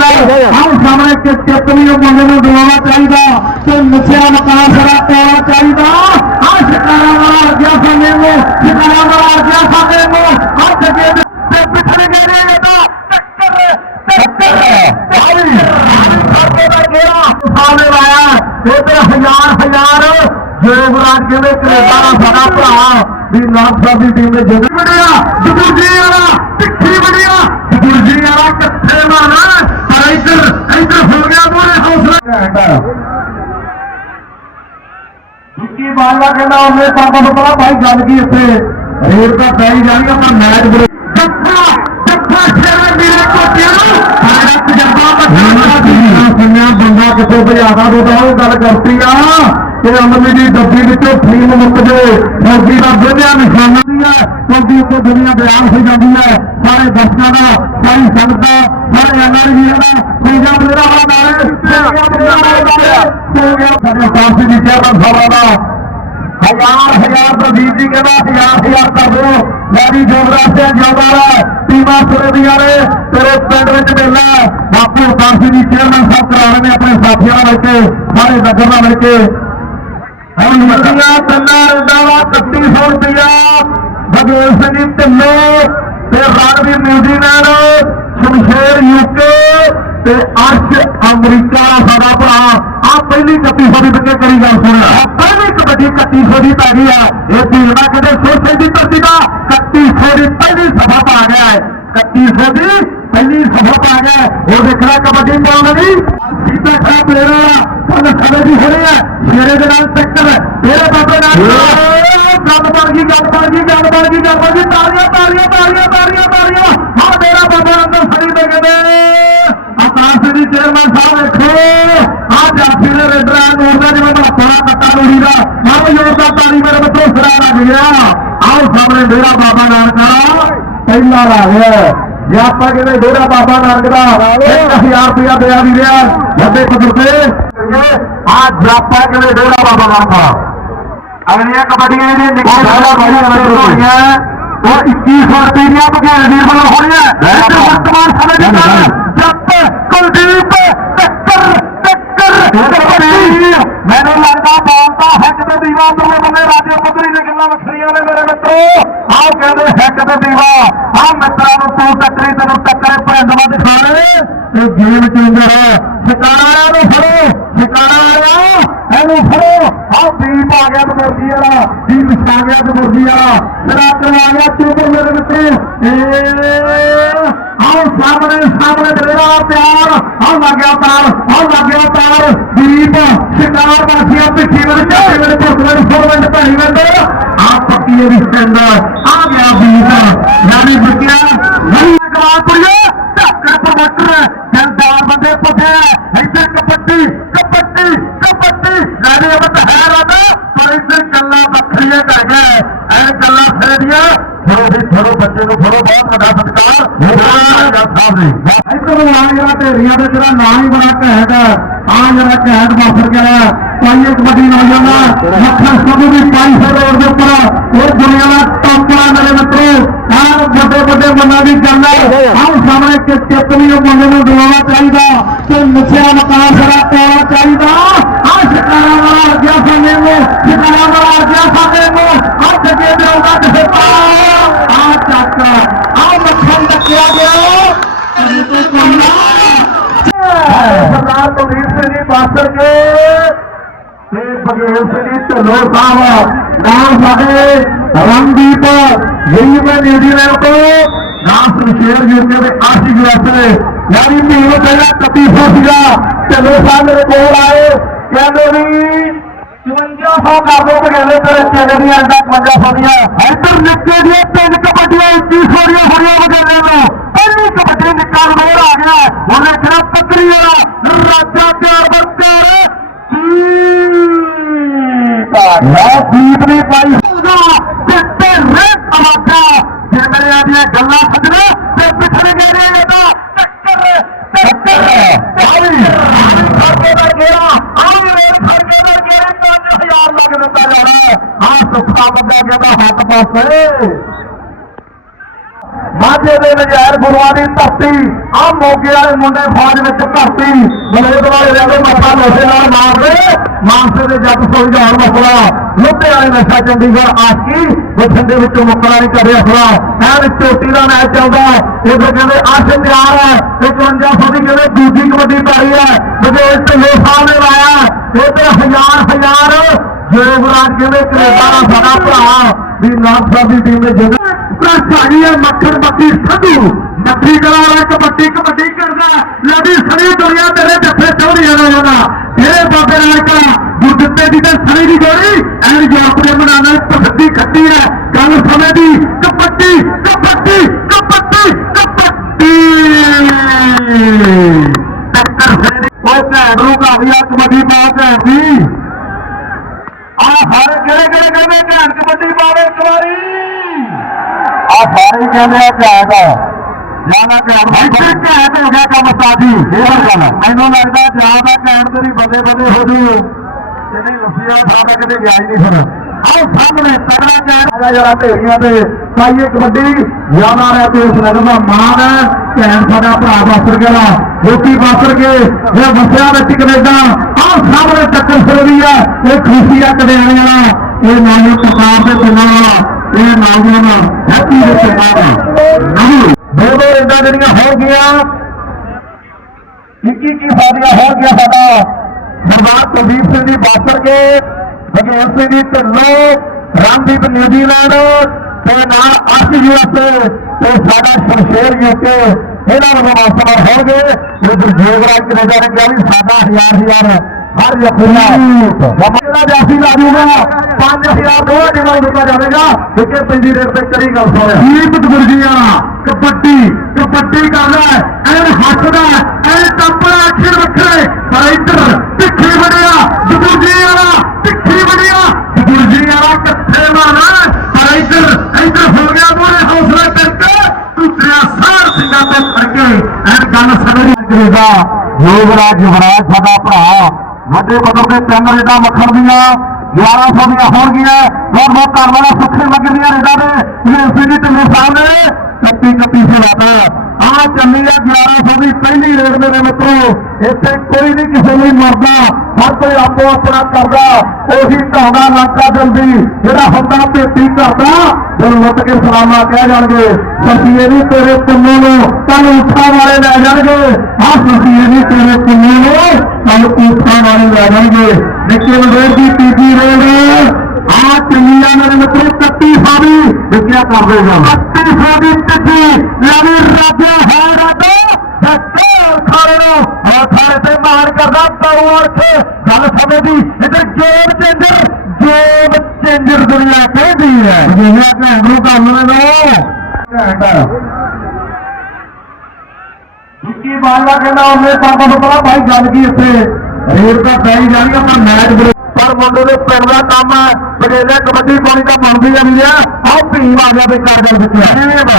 ਗੱਲ ਹੈ ਆਹ ਸਾਹਮਣੇ ਕਿ ਵੀ ਉਹ ਮੁੰਡੇ ਨੂੰ ਦਿਵਾਉਣਾ ਚਾਹੀਦਾ ਤੇ ਨਸ਼ਿਆ ਮਕਾਨ ਸਾਰਾ ਪਾਉਣਾ ਚਾਹੀਦਾ। ਆਹ ਸ਼ਿਕਾਰਾ ਵਾਲਾ ਗਿਆ ਸਾਨੇ ਨੂੰ ਸ਼ਿਕਾਰਾ ਵਾਲਾ ਗਿਆ ਸਾਨੇ ਨੂੰ। ਆਹ ਜਗੇ ਤੇ ਪਿਛੜੇ ਗਏ ਨੇ ਇਹਦਾ ਟੱਕਰ ਟੱਕਰ ਆਵੀ ਸਾਡੇ ਦਾ ਗਿਆ ਸਾਹਮਣੇ ਆਇਆ ਇਹ ਤੇ ਹਜ਼ਾਰ ਹਜ਼ਾਰ ਯੋਗਰਾਜ ਕਹਿੰਦੇ ਕੈਨੇਡਾ ਦਾ ਸਾਡਾ ਭਰਾ ਵੀ ਨਾਥ ਸਾਹਿਬ ਦੀ ਟੀਮ ਨੇ ਜਿੱਤ ਵੜਿਆ ਜਗੁਰਜੀ ਵਾਲਾ ਟਿੱਖੀ ਵੜਿਆ ਜਗੁਰਜੀ ਵਾਲਾ ਕਿੱਥੇ ਮਾਰਾ ਪਰ ਇੱਧਰ ਇੱਧਰ ਹੋ ਗਿਆ ਮੋਰੇ ਹੌਸਲਾ। ਵਿੱਕੀ ਬਾਲਾ ਕਹਿੰਦਾ ਉਹਨੇ ਪਾਪਾ ਨੂੰ ਪਤਾ ਭਾਈ ਗੱਲ ਕੀ ਇੱਥੇ ਰੇਡ ਤਾਂ ਪੈ ਹੀ ਜਾਣੀ ਪਰ ਮੈਚ ਜੱਫਾ ਜੱਫਾ ਸ਼ੇਰ ਵੀਰੇ ਕੋਟਿਆਂ ਨੂੰ। ਸਾਡਾ ਤਜਰਬਾ ਬੱਚਾ ਸੁਣਿਆ ਬੰਦਾ ਕਿੱਥੋਂ ਭਜਾਦਾ ਤਾਂ ਉਹ ਗੱਲ ਕਰਤੀ ਆ। ਕਿ ਅਮਲੀ ਦੀ ਡੱਬੀ ਵਿੱਚੋਂ ਫੀਮ ਮੁੱਕ ਜੇ ਫੌਜੀ ਦਾ ਵਿਧਿਆ ਨਿਸ਼ਾਨਾ। ਦੀ ਹੈ, ਕਿਉਂਕਿ ਉੱਤੇ ਦੁਨੀਆ ਬਿਆਨ ਹੋ ਜਾਂਦੀ ਹੈ। ਸਾਰੇ ਦਰਸ਼ਕਾਂ ਦਾ, ਸਾਰੀ ਸੰਗਤ ਦਾ, ਸਾਰੇ ਐਨਆਰਜੀਆਂ ਦਾ ਪੰਜਾਬ ਮੇਰਾ ਹਾਲ ਹੈ। ਪੰਜਾਬ ਸਾਡੇ ਫਾਰਸੀ ਦੀ ਚੇਅਰਮੈਨ ਸਾਹਿਬਾਂ ਦਾ। ਹਜ਼ਾਰ ਹਜ਼ਾਰ ਦਾ ਜੀ ਕਹਿੰਦਾ, ਹਜ਼ਾਰ ਹਜ਼ਾਰ ਕਰ ਦਿਓ। ਮੇਰੀ ਜੋਗਰਾਜ ਤੇ ਜੋਗਾਰਾ ਟੀਮਾਂ ਸੁਰੇ ਦੀਆਂ ਨੇ, ਤੇਰੇ ਪਿੰਡ ਵਿੱਚ ਮੇਲਾ ਬਾਪੂ ਫਾਰਸੀ ਦੀ ਚੇਅਰਮੈਨ ਸਾਹਿਬ ਕਰਾ ਰਹੇ ਨੇ ਆਪਣੇ ਸਾਥੀਆਂ ਨਾਲ ਕੇ, ਸਾਰੇ ਨਗਰ ਨਾਲ ਮਿਲ ਕੇ। ਹੁਣ ਮੱਦੀਆਂ ਤੰਨਾ ਰੰਦਾਵਾ 3100 ਰੁਪਇਆ ਬਗੇਲ ਸਿੰਘ ਢਿੱਲੋਂ ਤੇ ਰਣਵੀਰ ਨਿਊਜ਼ੀਲੈਂਡ ਸ਼ਮਸ਼ੇਰ ਯੂਕੇ ਤੇ ਅਰਸ਼ ਅਮਰੀਕਾ ਦਾ ਸਾਡਾ ਭਰਾ। ਆ ਪਹਿਲੀ 3100 ਦੀ ਬੱਕੇ ਕਰੀ ਗੱਲ ਸੁਣਿਆ ਆਹ ਪਹਿਲੀ ਕਬੱਡੀ 3100 ਦੀ ਪੈ ਗਈ ਆ। ਇਹ ਭੀੜਵਾ ਕਿਤੇ ਸੋਚੇ ਦੀ ਧਰਤੀ ਦਾ 3100 ਦੀ ਪਹਿਲੀ ਸਭਾ ਪਾ ਗਿਆ ਹੈ। 3100 ਦੀ ਪਹਿਲੀ ਸਭਾ ਪਾ ਗਿਆ। ਉਹ ਦੇਖਣਾ ਕਬੱਡੀ ਪਾਉਣ ਦੀ ਸਿੱਧਾ ਖੜਾ ਪਲੇਅਰ ਵਾਲਾ ਉਹਨੇ ਸਮੇਂ ਦੀ ਹੋ ਰਹੀ ਹੈ। ਸ਼ੇਰੇ ਦੇ ਨਾਲ ਟੱਕਰ ਤੇਰੇ ਬਾਬੇ ਨਾਲ ਗੱਲ ਬਣ ਗਈ ਗੱਲ ਬਣ ਗਈ ਗੱਲ ਬਣ ਗਈ ਗੱਲ ਬਣ ਗਈ ਤਾਲੀਆਂ ਤਾਲੀਆਂ ਤਾਲੀਆਂ ਤਾਲੀਆਂ ਤਾਲੀਆਂ ਹਾਂ ਮੇਰਾ ਬਾਬਾ ਅੰਦਰ ਸਰੀ ਦੇ ਕਹਿੰਦੇ ਆਕਾਸ਼ ਜੀ ਚੇਅਰਮੈਨ ਸਾਹਿਬ ਵੇਖੋ। ਆ ਜਾਫੀ ਦੇ ਰੇਡਰ ਨੂਰ ਦਾ ਜਿਵੇਂ ਬੜਾ ਕੱਟਾ ਲੋੜੀ ਦਾ। ਮਾਰੋ ਜ਼ੋਰਦਾਰ ਤਾਲੀ ਮੇਰੇ ਬੱਚੋ ਸਿਰਾ ਗਿਆ ਆਓ ਸਾਹਮਣੇ ਮੇਰਾ ਬਾਬਾ ਨਾਨਕਾ ਪਹਿਲਾ ਆ ਹੈ। ਜੇ ਆਪਾਂ ਕਹਿੰਦੇ ਡੇਰਾ ਬਾਬਾ ਨਾਨਕ ਦਾ 1000 ਰੁਪਇਆ ਦਿਆ ਵੀ ਰਿਹਾ ਵੱਡੇ ਪੱਧਰ ਤੇ ਆ ਜਾਪਾ ਕਹਿੰਦੇ ਡੇਰਾ ਬਾਬਾ ਨਾਨਕ ਦਾ ਅਗਲੀਆਂ ਕਬੱਡੀਆਂ ਜਿਹੜੀਆਂ ਨਿਕਲ ਹੋਈਆਂ। ਉਹ 2100 ਰੁਪਏ ਦੀਆਂ ਬਗੈਰ ਵੀਰ ਵੱਲੋਂ ਹੋਣੀਆਂ। ਇੱਧਰ ਵਰਤਮਾਨ ਸਮੇਂ ਦੇ ਨਾਲ ਜੱਪ ਕੁਲਦੀਪ ਟੱਕਰ ਟੱਕਰ ਕਬੱਡੀ। ਮੈਨੂੰ ਲੱਗਦਾ ਬੋਲਦਾ ਹੈਕ ਤੇ ਦੀਵਾ ਦੋਵੇਂ ਬੰਦੇ ਰਾਜੇ ਪੁੱਤਰੀ ਨੇ ਗੱਲਾਂ ਵੱਖਰੀਆਂ ਨੇ ਮੇਰੇ ਮਿੱਤਰੋ। ਆਹ ਕਹਿੰਦੇ ਹੈਕ ਤੇ ਦੀਵਾ। ਆਹ ਮਿੱਤਰਾਂ ਨੂੰ ਤੂੰ ਟੱਕਰੀ ਤੈਨੂੰ ਟੱਕਰੇ ਭਰਿੰਦਵਾ ਦਿਖਾਣੇ ਇਹ ਗੇਮ ਚੇਂਜਰ ਹੈ ਸਿਕਾਰਾ ਨੂੰ ਫੜੋ ਸਿਕਾਰਾ ਆਇਆ ਇਹਨੂੰ ਫੜੋ ਆਹ ਦੀਪ ਆ ਗਿਆ ਬਗਰਜੀ ਵਾਲਾ ਦੀਪ ਛਾ ਗਿਆ ਬਗਰਜੀ ਵਾਲਾ ਤੇਰਾ ਆ ਗਿਆ ਚੋਪਰ ਮੇਰੇ ਮਿੱਤਰੋ ਏ ਆਹ ਸਾਹਮਣੇ ਸਾਹਮਣੇ ਤੇਰਾ ਪਿਆਰ ਆਹ ਲੱਗਿਆ ਤਾਰ ਆਹ ਲੱਗਿਆ ਤਾਰ ਦੀਪ ਸ਼ਿਕਾਰ ਵਾਸੀਆਂ ਪਿੱਛੇ ਵਰ ਚਾਹੇ ਮੇਰੇ ਪੁੱਤ ਮੇਰੇ ਫੋਰਵਰਡ ਭਾਈ ਵੰਡ ਆ ਪੱਕੀਏ ਦੀ ਸਟੈਂਡ ਆ ਗਿਆ ਦੀਪ ਯਾਨੀ ਬੁੱਕਿਆ ਨਹੀਂ ਅਗਵਾਨ ਪੁੜੀਏ ਢੱਕਰ ਪ੍ਰਮੋਟਰ ਜਲਦਾਰ ਬੰਦੇ ਪੁੱਠੇ ਇੱਥੇ ਕਬੱਡੀ ਕਬੱਡੀ ਕਬੱਡੀ ਨਾਲੇ ਉਹ ਤਾਂ ਹੈ ਰਾਦਾ ਪਰ ਇੱਥੇ ਕੱਲਾ ਬੱਖਰੀਆਂ ਕਰ ਗਿਆ ਐ ਕੱਲਾ ਫੇਰੀਆਂ ਫੜੋ ਵੀ ਫੜੋ ਬੱਚੇ ਨੂੰ ਫੜੋ ਬਹੁਤ ਵੱਡਾ ਸਤਿਕਾਰ ਹੋਣਾ ਸਾਹਿਬ ਨੇ ਇੱਧਰ ਨੂੰ ਆ ਜਿਹੜਾ ਢੇਰੀਆਂ ਦੇ ਜਿਹੜਾ ਨਾਂ ਹੀ ਬੜਾ ਘੈਂਟ ਹੈ ਆ ਜਿਹੜਾ ਘੈਂਟ ਵਾਪਰ ਗਿਆ ਪਾਈਏ ਕਬੱਡੀ ਨੌਜਵਾਨ ਮੱਖਣ ਸਭੂ ਦੀ ਪਾਈ ਸੌ ਰੋਡ ਦੇ ਉੱਪਰ ਉਹ ਦੁਨੀਆ ਦਾ ਟੌਪਰਾ ਮੇਰੇ ਮਿੱਤਰੋ ਆਹ ਵੱਡੇ ਵੱਡੇ ਬੰਦਾ ਦੀ ਗੱਲ ਹੈ ਆਹ ਸਾਹਮਣੇ ਕਿ ਚਿੱਤ ਵੀ ਉਹ ਬੰਦੇ ਨੂੰ ਦਿਵਾਉਣਾ ਚਾਹੀਦਾ ਤੇ ਨਸ਼ਿਆ ਮਕਾਨ ਸਾਰਾ ਪਾਉਣਾ ਚਾਹੀਦਾ ਤੇ ਬਗੇਲ ਸਿੰਘ ਜੀ ਸਾਹਿਬ ਨਾਲ ਸਾਡੇ ਰਣਦੀਪ ਯਹੀ ਨਿਊਜ਼ੀਲੈਂਡ ਤੋਂ ਨਾਮ ਸ਼ੇਰ ਯੂਕੇ ਦੇ ਆਸ਼ਿਕ ਯਾਤਰੇ ਯਾਨੀ ਮਹੀਨੇ ਪਹਿਲਾਂ 3100 ਸੀਗਾ ਢਿੱਲੋਂ ਸਾਹਿਬ ਮੇਰੇ ਕੋਲ ਆਏ। ਕਹਿੰਦੇ ਵੀ 5500 ਕਰ ਦੋ ਤੇ ਕਹਿੰਦੇ ਤੇਰੇ ਚੇਲੇ ਦੀਆਂ ਅੰਡਾ 5500 ਦੀਆਂ। ਇੱਧਰ ਨਿੱਕੇ ਦੀਆਂ ਤਿੰਨ ਕਬੱਡੀਆਂ 2100 ਦੀਆਂ ਹੋਈਆਂ ਵਗੈਰੇ ਨੂੰ। ਪਹਿਲੀ ਕਬੱਡੀ ਨਿੱਕਾ ਗੋਰ ਆ ਗਿਆ। ਉਹਨੇ ਕਿਹਾ ਪੱਕਰੀ ਵਾਲਾ ਰਾਜਾ ਪਿਆਰ ਮੈਂ ਦੀਪ ਨੇ ਪਾਈ ਹੋਗਾ ਤੇ ਤੇਰੇ ਜੇ ਮੇਰੇ ਆਦੀਆਂ ਗੱਲਾਂ ਸੱਜਣਾ, ਤੇ ਪਿਛੜੇ ਗਏ ਨੇ ਇਹਦਾ ਟੱਕਰ ਟੱਕਰ ਆਵੀ ਫਰਕੇ ਦਾ ਗੇੜਾ ਆਵੀ ਰੇਲ ਫਰਕੇ ਦਾ ਗੇੜਾ 5000 ਲੱਗ ਦਿੱਤਾ ਜਾਣਾ। ਆ ਸੁੱਖਾ ਬੰਦਾ ਕਹਿੰਦਾ ਹੱਥ ਪਾਸੇ। ਮਾਝੇ ਦੇ ਨਜ਼ਾਰ ਗੁਰੂਆਂ ਦੀ ਧਰਤੀ ਆ ਮੋਗੇ ਵਾਲੇ ਮੁੰਡੇ ਫੌਜ ਵਿੱਚ ਨਸ਼ਾ ਨਸ਼ੇ ਨਾਲ ਮਾਰਦੇ। ਮਾਨਸੇ ਦੇ ਜੱਟ ਸੋਈ ਦਾ ਹੁਣ ਮਸਲਾ ਨਸ਼ਾ ਚੰਡੀਗੜ੍ਹ ਆਸਕੀ, ਬਠਿੰਡੇ ਵਿੱਚੋਂ ਮੁੱਕਣਾ ਨਹੀਂ ਕਰਿਆ ਫੜਾ ਐਨ ਚੋਟੀ ਦਾ ਮੈਚ ਚੱਲਦਾ। ਇਧਰ ਕਹਿੰਦੇ ਆਸ਼ ਤਿਆਰ ਹੈ। 5100 ਦੀ ਕਹਿੰਦੇ ਦੂਜੀ ਕਬੱਡੀ ਪਾਈ ਹੈ। ਵਿਦੇਸ਼ ਢਿੱਲੋਂ ਸਾਹਿਬ ਨੇ ਲਾਇਆ ਇਹ ਤੇ ਹਜ਼ਾਰ ਹਜ਼ਾਰ। ਯੋਗਰਾਜ ਕਹਿੰਦੇ ਕੈਨੇਡਾ ਦਾ ਸਾਡਾ ਭਰਾ। ਵੀ ਨਾਮ ਸਾਹਿਬ ਦੀ ਟੀਮ ਨੇ ਜਗ੍ਹਾ ਭ੍ਰਸ਼ਟਾਚਾਰੀ ਹੈ, ਮੱਖਣ ਬੱਤੀ ਸੰਧੂ। ਮੱਠੀ ਕਲਾ ਕਬੱਡੀ ਕਬੱਡੀ ਕਰਦਾ ਲੜੀ ਸਣੀ ਦੁਨੀਆ ਤੇਰੇ ਜੱਫੇ ਚੌੜੀਆਂ ਨਾ ਜਾਂਦਾ ਇਹ ਬਾਬੇ ਨਾਨਕਾ ਗੁਰਦਿੱਤੇ ਦੀ ਤੇ ਸਣੀ ਦੀ ਜੋੜੀ, ਐਨ ਯੂਰਪ ਦੇ ਮਨਾਣਾ ਪ੍ਰਸਿੱਧੀ ਖੱਟੀ ਹੈ। ਗੱਲ ਸਮੇਂ ਦੀ ਕਬੱਡੀ ਕਬੱਡੀ ਕਬੱਡੀ ਟੱਕਰ ਸਣੀ ਓਏ ਭੈਣ ਨੂੰ ਕਾਵਿਆ ਕਬੱਡੀ ਪਾ ਭੈਣ ਦੀ ਆ ਸਾਰੇ ਕਿਹੜੇ ਕਿਹੜੇ ਕਹਿੰਦੇ ਭੈਣ ਕਬੱਡੀ ਪਾਵੇ ਇੱਕ ਵਾਰੀ ਆ ਸਾਰੇ ਹੀ ਕਹਿੰਦੇ ਆ ਘੈਂਟ ਜ਼ਿਆਦਾ ਇੱਥੇ ਘੈਂਟ ਹੋ ਗਿਆ ਕੰਮ ਸਾਜੀ ਇਹ ਗੱਲ ਮੈਨੂੰ ਲੱਗਦਾ ਜ਼ਿਆਦਾ ਘੈਂਟ ਤੇਰੀ ਬਦੇ ਬਦੇ ਹੋ ਜੂ ਜਿਹੜੀ ਲੁੱਸੀਆ ਸਾਡਾ ਕਿਤੇ ਗਿਆ ਹੀ ਨਹੀਂ ਫਿਰ ਆਓ ਸਾਹਮਣੇ ਤਗੜਾ ਘੈਂਟ ਆ ਜਰਾ ਢੇਰੀਆਂ ਤੇ ਪਾਈਏ ਕਬੱਡੀ ਜ਼ਿਆਦਾ ਰਿਹਾ ਤੇ ਉਸ ਨਗਰ ਦਾ ਮਾਣ ਹੈ ਭੈਣ ਸਾਡਾ ਭਰਾ ਬਾਸਰ ਗਿਆ ਲੋਕੀ ਬਾਸਰ ਕੇ ਇਹ ਵਸਿਆ ਵਿੱਚ ਕੈਨੇਡਾ ਆਹ ਸਾਹਮਣੇ ਟੱਕਰ ਸਰਦੀ ਹੈ ਇਹ ਖੁਸ਼ੀ ਆ ਕਦੇ ਕੜਿਆਣੇ ਵਾਲਾ ਇਹ ਨਾਨੀ ਸਰਕਾਰ ਦੇ ਪਿੰਡਾਂ ਵਾਲਾ ਇਹ ਨੌਜਵਾਨ ਹੈਪੀ ਦੇ ਪਿੰਡਾਂ ਨਹੀਂ ਦੋ ਦੋ ਇਦਾਂ ਜਿਹੜੀਆਂ ਹੋ ਗਈਆਂ। ਇੱਕੀ ਕੀ ਸਾਡੀਆਂ ਹੋ ਗਿਆ ਸਾਡਾ ਸਰਦਾਰ ਕੁਲਦੀਪ ਸਿੰਘ ਜੀ ਬਾਸਰ ਕੇ ਬਗੇਲ ਸਿੰਘ ਜੀ ਢਿੱਲੋਂ, ਰਾਮਦੀਪ ਨਿਊਜ਼ੀਲੈਂਡ ਤੇ ਨਾਲ ਅਰਸ਼ ਯੂਐਸ ਤੇ ਸਾਡਾ ਸ਼ਮਸ਼ੇਰ ਯੂਕੇ ਇਹਨਾਂ ਵੱਲੋਂ ਮਾਸਟਰ ਹੋਣਗੇ ਇਧਰ ਜੋਗਰਾਜ ਕੈਨੇਡਾ ਨੇ ਕਿਹਾ ਵੀ ਸਾਡਾ ਹਜ਼ਾਰ ਹਜ਼ਾਰ ਹਰ ਯਕੀਨਾ ਜਿਹੜਾ ਜਾਸੀ ਲਾ ਦੂਗਾ 5000 ਦੋ ਜਿਹੜਾ ਦਿੱਤਾ ਜਾਵੇਗਾ। ਵਿਕੇ ਪੈਂਦੀ ਰੇਟ ਤੇ ਕਰੀ ਗੱਲ ਸੁਣਿਆ ਦੀਪਕ ਗੁਰਜੀਆ ਕਬੱਡੀ ਕਬੱਡੀ ਕਰਦਾ ਐਨ ਹੱਸਦਾ ਐਨ ਟੱਪੜਾ ਅਖਰ ਵੱਖਰੇ ਪਰ ਇੱਧਰ ਪਿੱਛੇ ਵੜਿਆ ਜਬੂਜੀ ਵਾਲਾ ਪਿੱਛੇ ਵੜਿਆ। ਜਬੂਜੀ ਵਾਲਾ ਕਿੱਥੇ ਮਾਨਾ ਪਰ ਇੱਧਰ ਇੱਧਰ ਹੋ ਗਿਆ ਮੋਰੇ ਹੌਸਲਾ ਕਰਕੇ। ਦੂਸਰਿਆ ਸਾਰ ਸਿੰਘਾਂ ਤੇ ਫੜ ਕੇ ਐਨ ਗੱਲ ਸਮਝ ਯੋਗਰਾਜ ਯੁਵਰਾਜ ਸਾਡਾ ਭਰਾ ਵੱਡੇ ਪੱਧਰ ਤੇ ਤਿੰਨ ਰੇਡਾਂ ਮੱਖਣ ਦੀਆਂ 1100 ਦੀਆਂ ਹੋਣਗੀਆਂ ਹੋਰ ਬਹੁਤ ਘਰ ਵਾਲਾ ਸੁੱਖੇ ਲੱਗਦੀਆਂ ਰੇਡਾਂ ਦੇ ਇਹ ਦੀ ਢਿੱਲੋਂ ਸਾਹਿਬ ਨੇ ਕੱਪੀ ਕੱਪੀ ਸਿਲਾਤਾ ਆ ਚੱਲੀ ਆ 1100 ਦੀ ਪਹਿਲੀ ਰੇਡ ਦੇ ਮਿੱਤਰੋ, ਇੱਥੇ ਕੋਈ ਨਹੀਂ ਕਿਸੇ ਲਈ ਮਰਦਾ, ਹਰ ਕੋਈ ਆਪੋ ਆਪਣਾ ਕਰਦਾ, ਉਹੀ ਢਾਉਂਦਾ ਲਾਕਾ ਜਲਦੀ ਜਿਹੜਾ ਹੁੰਦਾ ਭੇਟੀ ਕਰਦਾ, ਦਿਲ ਮੁੱਟ ਕੇ ਸਲਾਮਾ ਕਹਿ ਜਾਣਗੇ ਸਸੀਏ ਨਹੀਂ ਤੇਰੇ ਪੁੰਨੇ ਨੂੰ ਤਨ ਉੱਠਾ ਵਾਲੇ ਲੈ ਜਾਣਗੇ। ਆ ਸਸੀਏ ਨਹੀਂ ਤੇਰੇ ਪੁੰਨੇ ਨੂੰ ਤਨ ਉੱਠਾ ਵਾਲੇ ਲੈ ਨਿੱਕੇ ਨਵੇਰ ਦੀ ਤੀਜੀ ਰੇਡ ਆ ਚੱਲੀਆਂ ਮੇਰੇ ਮਿੱਤਰੋ ਕੱਤੀ ਸਾਡੀ ਵਿਕਿਆ ਕਰ ਦੇਗਾ ਕੱਤੀ ਸਾਡੀ ਟੱਕੀ ਯਾਨੀ ਰਾਜਾ ਹੈ ਰਾਜਾ। ਸੱਚੇ ਖਾਰੇ ਨੂੰ। ਆ ਤੇ ਮਾਰ ਕਰਦਾ ਪਰਵਾਰ ਕੇ ਗੱਲ ਸਮੇਂ ਦੀ। ਇਧਰ ਗੇਮ ਚੇਂਜਰ ਗੇਮ ਚੇਂਜਰ ਦੁਨੀਆ ਕਹਿੰਦੀ ਹੈ? ਦੁਨੀਆ ਘੈਂਟ ਨੂੰ ਕੰਮ ਨੇ ਘੈਂਟ ਕਹਿੰਦਾ ਉਹਨੇ ਪਾਪਾ ਨੂੰ ਪਤਾ ਭਾਈ ਗੱਲ ਕੀ ਇੱਥੇ? ਰੇਡ ਤਾਂ ਪੈ ਹੀ ਜਾਣੀ ਪਰ ਮੈਚ ਪਰ ਮੁੰਡੇ ਦੇ ਪਿੰਡ ਦਾ ਕੰਮ ਹੈ ਬਗੇਲੇ ਕਬੱਡੀ ਪਾਉਣੀ ਤਾਂ ਬਣਦੀ ਆ ਵੀ ਆ ਆਹ ਭੀਮ ਆ ਗਿਆ ਤੇ ਕਰ ਗੱਲ ਵਿੱਚ। ਹਰੀਬ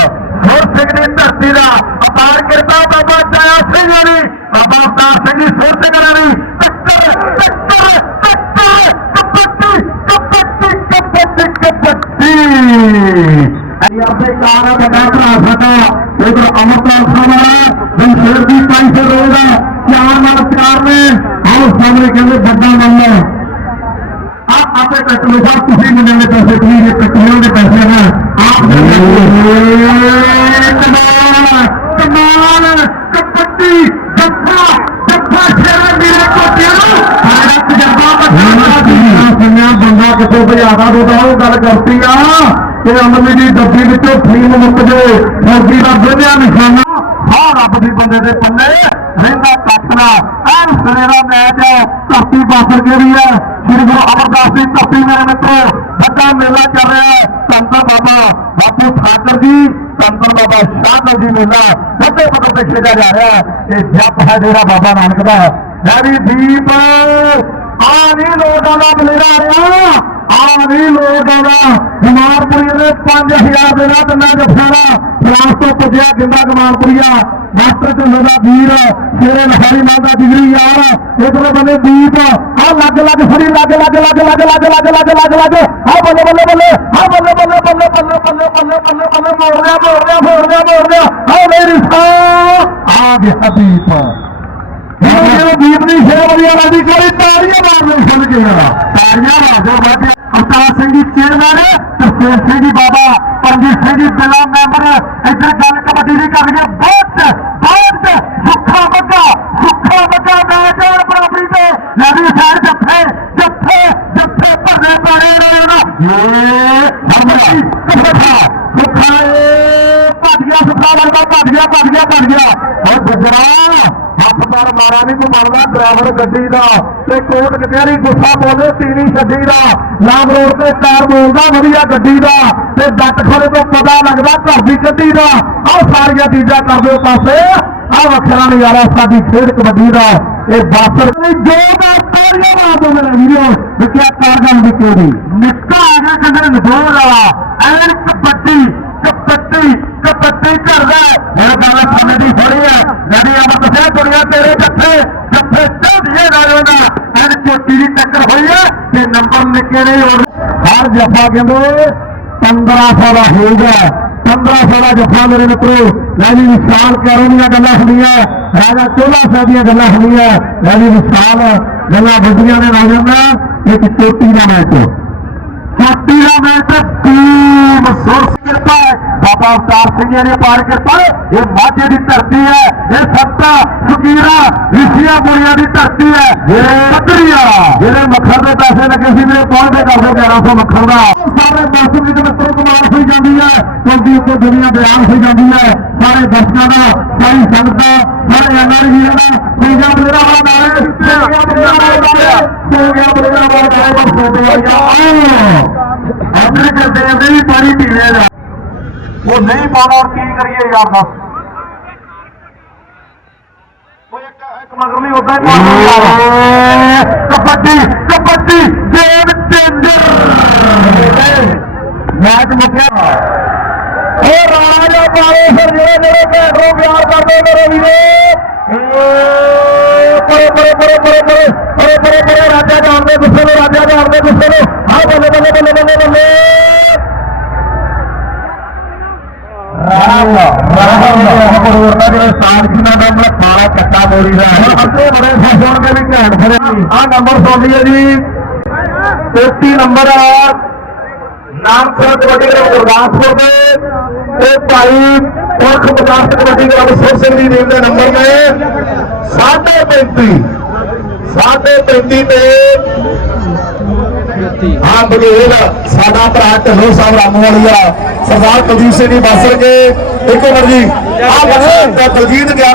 ਹੋਰ ਸਿੰਘ ਦੀ ਧਰਤੀ ਦਾ ਅਪਾਰ ਕਿਰਪਾ ਬਾਬਾ ਜਾਇਆ ਸਿੰਘ ਜੀ ਬਾਬਾ ਅਵਤਾਰ ਸਿੰਘ ਦੀ ਸੁਰ ਕਰਾਣੀ ਕਿੱਥੋਂ ਭਜਾਦਾ ਦੋ ਗੱਲ ਕਰਤੀ ਆ ਕਿ ਅਮਲੀ ਦੀ ਡੱਬੀ ਵਿੱਚੋਂ ਫੀਮ ਮੁੱਕ ਜੇ ਫੌਜੀ ਦਾ ਬੰਨਿਆ ਨਿਸ਼ਾਨਾ, ਹਾਂ, ਰੱਬ ਦੀ ਬੰਦੇ ਦੇ ਪੱਲੇ ਰਹਿੰਦਾ ਕੱਟਣਾ। ਐਨ ਸਿਰੇ ਮੈਚ ਹੈ ਧਰਤੀ ਬਾਸਰ ਕੇ ਹੈ ਸ੍ਰੀ ਗੁਰੂ ਅਮਰਦਾਸ ਦੀ ਧਰਤੀ ਮੇਰੇ ਮਿੱਤਰੋ, ਵੱਡਾ ਮੇਲਾ ਚੱਲ ਰਿਹਾ ਹੈ ਸੰਤ ਬਾਬਾ ਬਾਪੂ ਠਾਕਰ ਜੀ ਸੰਤ ਬਾਬਾ ਸ਼ਾਹ ਜੀ ਮੇਲਾ, ਵੱਡੇ ਪੱਧਰ ਤੇ ਖੇਡਿਆ ਜਾ ਰਿਹਾ ਹੈ। ਇਹ ਜਪ ਹੈ ਜਿਹੜਾ ਬਾਬਾ ਨਾਨਕ ਦਾ। ਹੈਰੀ ਦੀਪ ਆ ਲੋਕਾਂ ਦਾ ਬਲੇਰਾ ਰਿਹਾ। ਆ ਨਹੀਂ ਲੋਕਾਂ ਦਾ ਜਮਾਲਪੁਰੀ ਦੇ 5000 ਦੇ ਨਾਲ ਨਾ ਜਫਾਰਾ ਫਰਾਂਸ ਤੋਂ ਪੁੱਜਿਆ ਜਿੰਦਾ ਕਮਾਲਪੁਰੀਆ ਮਾਸਟਰ ਢਿੱਲੋਂ ਦਾ ਵੀਰ ਸ਼ੇਰੇ ਲਖਾਰੀ ਮਾਂ ਦਾ ਜਿਗਰੀ ਯਾਰ ਇਧਰਲੇ ਬੰਦੇ ਦੀਪ ਆ ਲੱਗ ਲੱਗ, ਫੜੀ, ਲੱਗ ਲੱਗ ਲੱਗ ਲੱਗ ਲੱਗ ਲੱਗ ਲੱਗ ਲੱਗ ਲੱਗ ਆ ਬੱਲੇ ਬੱਲੇ ਬੱਲੇ ਆ ਬੱਲੇ ਬੱਲੇ ਬੱਲੇ ਬੱਲੇ ਬੱਲੇ ਬੱਲੇ ਬੱਲੇ ਬੱਲੇ, ਮੋੜ ਰਿਹਾ ਮੋੜ ਰਿਹਾ ਮੋੜ ਰਿਹਾ ਮੋੜ ਰਿਹਾ ਆ ਮੇਰੀ ਸਾ ਆ ਗਿਆ ਦੀਪ। ਇਹ ਜੀਤ ਦੀ ਸੇਵਾ ਦੀ ਉਹਨਾਂ ਕੋਈ ਤਾੜੀਆਂ ਮਾਰਦੇ ਸੁਣ ਕੇ ਤਾੜੀਆਂ ਸਿੰਘ ਜੀ ਚੇਅਰਮੈਨ ਤੇ ਸਿੰਘ ਜੀ ਬਾਬਾ ਪਰਮਜੀਤ ਸਿੰਘ ਜੀ ਬਿਲਾ ਮੈਂਬਰ ਇੱਧਰ ਗੱਲ ਕਬੱਡੀ ਦੀ ਕਰ ਗਿਆ ਬਹੁਤ ਬਹੁਤ ਸੁੱਖਾ ਬੱਗਾ ਸੁੱਖਾ ਬੱਗਾ ਮੈਚ ਔਰ ਬਰਾਬਰੀ ਤੇ ਨਵੀਂ ਸਾਈਡ ਜੱਫੇ ਜੱਫੇ ਜੱਫੇ ਭਰਨੇ ਪੈਣੇ ਨੇ ਉਹਨਾਂ ਏ ਹਰਮਨੀ ਸੁੱਖਾ ਸੁੱਖਾ ਏ ਭੱਜ ਗਿਆ ਸੁੱਖਾ ਵਰਗਾ ਭੱਜ ਗਿਆ ਭੱਜ ਗਿਆ ਭੱਜ ਗਿਆ ਓ ਗੁਜਰਾ ਹੱਥਦਾਰ ਮਾਰਾ ਨਹੀਂ ਕੋ ਬਣਦਾ ਡਰਾਈਵਰ ਗੱਡੀ ਦਾ ਤੇ ਕੋਟ ਕਚਹਿਰੀ ਗੁੱਸਾ ਬੋਲੇ ਤੀਨੀ ਛੱਡੀ ਦਾ। ਨਾਮ ਰੋਡ ਤੇ ਕਾਰ ਬੋਲਦਾ ਵਧੀਆ ਗੱਡੀ ਦਾ ਤੇ ਡੱਟ ਖੋਲੇ ਤੋਂ ਪਤਾ ਲੱਗਦਾ ਘਰ ਦੀ ਗੱਡੀ ਦਾ। ਆਹ ਸਾਰੀਆਂ ਚੀਜ਼ਾਂ ਕਰ ਪਾਸੇ। ਆਹ ਵੱਖਰਾ ਨਜ਼ਾਰਾ ਸਾਡੀ ਖੇਡ ਕਬੱਡੀ ਦਾ। ਇਹ ਬਾਸਰ ਨਹੀਂ ਜੋ ਦਾ ਤਾਰੀਆਂ ਮਾਰ ਦੋ ਮੇਰੇ ਵੀਰੋ। ਵਿਕਿਆ ਕਾਰਗਨ ਵਿਕੇ ਦੀ? ਨਿੱਕਾ ਆ ਗਿਆ ਕੰਦਰ ਨਜ਼ੋਰ ਵਾਲਾ। ਐਨ ਕਬੱਡੀ ਕਬੱਡੀ ਕਬੱਡੀ ਕਰਦਾ। ਇਹ ਗੱਲ ਸਮੇਂ ਦੀ ਥੋੜੀ ਹੈ ਨਦੀ ਅਮਰ ਸਿੰਘ ਦੁਨੀਆ ਤੇਰੇ ਜੱਫੇ ਜੱਫੇ ਚੜ੍ਹਦੀਏ ਰਾਜੋਂ ਦਾ ਐਨ ਚੋਟੀ ਦੀ ਟੱਕਰ ਹੋਈ ਹੈ ਤੇ ਨੰਬਰ ਨਿੱਕੇ ਨੇ ਹੋਰ ਹਰ ਜੱਫਾ ਕਹਿੰਦੇ 1500 ਦਾ ਹੋਊਗਾ। 1500 ਦਾ ਜੱਫਾ ਮੇਰੇ ਮਿੱਤਰੋ, ਲੈ ਜੀ ਵਿਸ਼ਾਲ ਕਰੋ ਦੀਆਂ ਗੱਲਾਂ ਹੁੰਦੀਆਂ, ਰਾਜਾ ਚੋਲਾ ਸਾਹਿਬ ਦੀਆਂ ਗੱਲਾਂ ਹੁੰਦੀਆਂ। ਲੈ ਜੀ ਵਿਸ਼ਾਲ ਗੱਲਾਂ ਵੱਡੀਆਂ ਨੇ ਰਾਜਾ ਦਾ ਇੱਕ ਚੋਟੀ ਦਾ ਮੈਚ। ਚੋਟੀ ਦਾ ਮੈਚ, ਟੀਮ ਸੋਰਸ ਬਾਬਾ ਅਵਤਾਰ ਸਿੰਘ ਨੇ ਪਾਰ ਕਿਰਪਾ ਇਹ ਮਾਝੇ ਦੀ ਧਰਤੀ ਹੈ, ਇਹ ਸੱਤਾ ਫਕੀਰਾ ਰਿਸ਼ੀਆ ਮੁਨੀਆਂ ਦੀ ਧਰਤੀ ਹੈ, ਇਹ ਪੱਤਰੀਆ ਜਿਹੜੇ ਮੱਖਣ ਦੇ ਪੈਸੇ ਲੱਗੇ ਸੀ ਮੇਰੇ ਪਹੁੰਚਦੇ ਕਰਦੇ 1100 ਮੱਖਣ ਦਾ? ਸਾਰੇ ਦਰਸ਼ਕ ਵਿੱਚ ਮਿੱਤਰੋ ਕਮਾਲ ਹੋਈ ਜਾਂਦੀ ਹੈ ਕਿਉਂਕਿ ਉੱਤੇ ਦੁਨੀਆ ਬਿਆਨ ਹੋਈ ਜਾਂਦੀ ਹੈ। ਸਾਰੇ ਦਰਸ਼ਕਾਂ ਦਾ, ਸਾਰੀ ਸੰਗਤ ਦਾ, ਸਾਰੇ ਐਨਆਰ ਵੀਰਾਂ ਦਾ ਪੰਜਾਬ ਮੇਰਾ नहीं पाना और की करिए यार बस। कबड्डी कबड्डी मैच मुख्या। प्यार कर मेरे बड़े बड़े बड़े बड़े ਰਾਜਾ ਰਾਜਾ ਪਰਵਰਤਾ ਜਿਹੜੇ ਕਿਨਾ ਨਾਮ ਦਾ ਖਾਣਾ ਕੱਟਾ ਮੋਰੀ ਦਾ ਅੱਗੇ ਬੜੇ ਹੋਣ ਕੇ ਵੀ ਘੈਂਟ ਫਰੇ ਆ ਨੰਬਰ ਸੁਣ ਲਈਏ ਜੀ। 33 ਨੰਬਰ ਆ। ਨਾਮ ਸਿੰਘ ਕਬੱਡੀ ਕਲੱਬ ਗੁਰਦਾਸਪੁਰ ਦੇ। ਤੇ ਭਾਈ ਪੁਰਖ ਵਿਕਾਸ ਕਬੱਡੀ ਕਲੱਬ ਸੁਰ ਸਿੰਘ ਦੀ ਟੀਮ ਦੇ ਨੰਬਰ ਨੇ। ਸਾਢੇ 35 ਸਾਢੇ 35 ਤੇ ਹਾਂ ਬਗੇਲ ਸਾਡਾ ਭਰਾ ਢੱਲੋ ਸਾਹਿਬ ਰਾਮੂ ਵਾਲੀ ਆ ਸਰਦਾਰ ਕੁਲਦੀਪ ਸਿੰਘ ਜੀ ਬਾਸਰ ਕੇ। ਇੱਕ ਉਮਰ ਜੀ ਆ ਬਸ ਦਲਜੀਤ 11